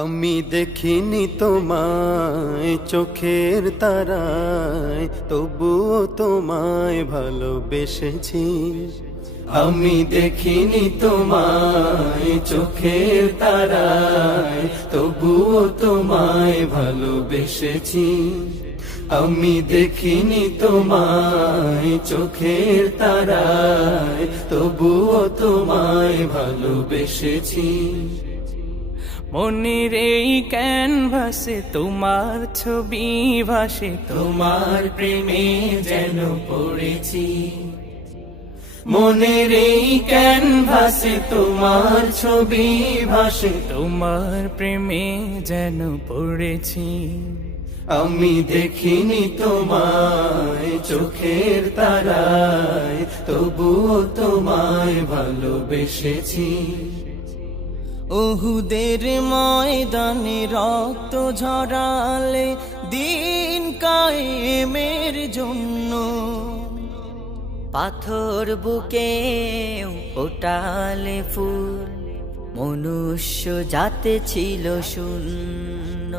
আমি দেখিনি তোমায় চোখের তারায়, তবুও তোমায় ভালোবেসেছি। আমি দেখিনি তোমায় চোখের তারায়, তবুও তোমায় ভালোবেসেছি। আমি দেখিনি তোমায় চোখের তারায়, তবুও তোমায় ভালোবেসেছি। মনের এই ক্যানভাসে তোমার ছবি ভাসে, তোমার প্রেমে যেন পড়েছি। মনের এই ক্যানভাসে তোমার ছবি ভাসে, তোমার প্রেমে যেন পড়েছি। আমি দেখিনি তোমায় চোখের তারায়, তবুও তোমায় ভালোবেসেছি। ওহুদের ময়দানে রক্ত ঝরালে দিন কায়েমের জন্য, পাথর বুকে ওটালে ফুল, মনুষ্য জাতে ছিল শূন্য।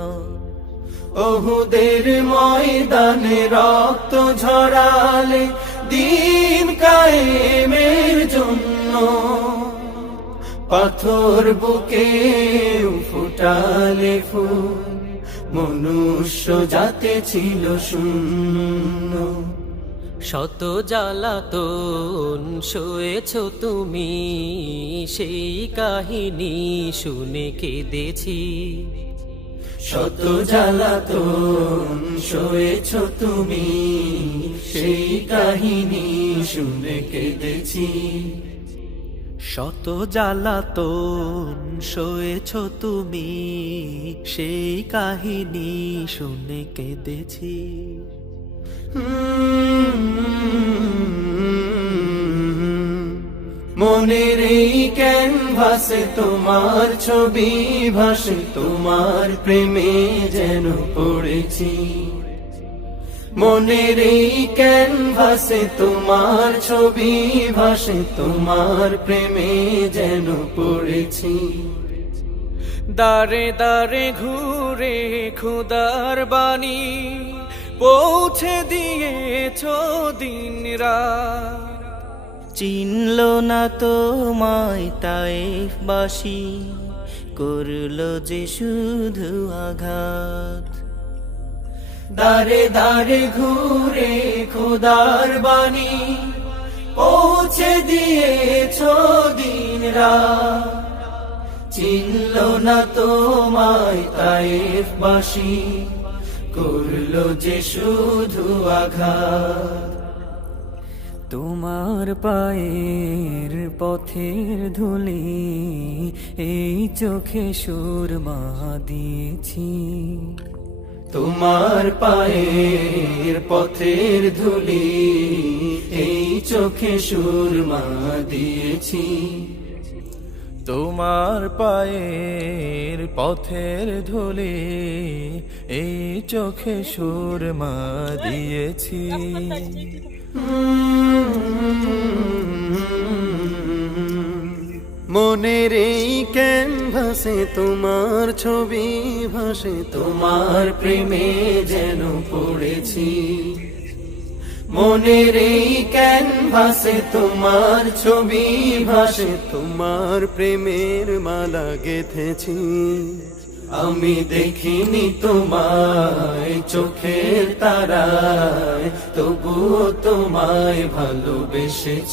ওহুদের ময়দানে রক্ত ঝরালে দিন কায়েমের জন্য, পাথর বুকে ফুটালে ফুল, মনুষ্য জাতে ছিল শূন্য। শত জ্বালাতন সয়েছ তুমি, সেই কাহিনী শুনে কেঁদেছি। শত জ্বালাতন সয়েছ তুমি, সেই কাহিনী শুনে কেঁদেছি। শত জ্বালাতন সয়েছ তুমি, সেই কাহিনী শুনে কেঁদেছি। মনের এই ক্যানভাসে তোমার ছবি ভাসে, তোমার প্রেমে যেন পড়েছি। মনের এই ক্যানভাসে তোমার ছবি ভাসে, তোমার প্রেমে যেন পড়েছি। দারে দারে ঘুরে খুদার বাণী পৌঁছে দিয়েছ দিন রাত, চিনল না তোমায় তায়েফবাসী, করলো যে শুধু আঘাত। দারে দারে ঘুরে খোদার বাণী পৌঁছে দিয়েছ দিন রাত, চিনল না তোমায় তায়েফবাসী, করলো যে শুধু আঘাত। তোমার পায়ের পথের ধুলি এই চোখে সুরমা দিয়েছি। তোমার পায়ের পথের ধুলি এই চোখে সুরমা দিয়েছি। তোমার পায়ের পথের ধুলি এই চোখে সুরমা দিয়েছি। মনের এই ক্যানভাসে তোমার ছবি ভাসে, তোমার প্রেমে যেন পড়েছি। মনের এই ক্যানভাসে তোমার ছবি ভাসে, তোমার প্রেমের মালা গেঁথেছি। আমি দেখিনি তোমায় চোখের তারায়, তবুও তোমায় ভালোবেসেছি।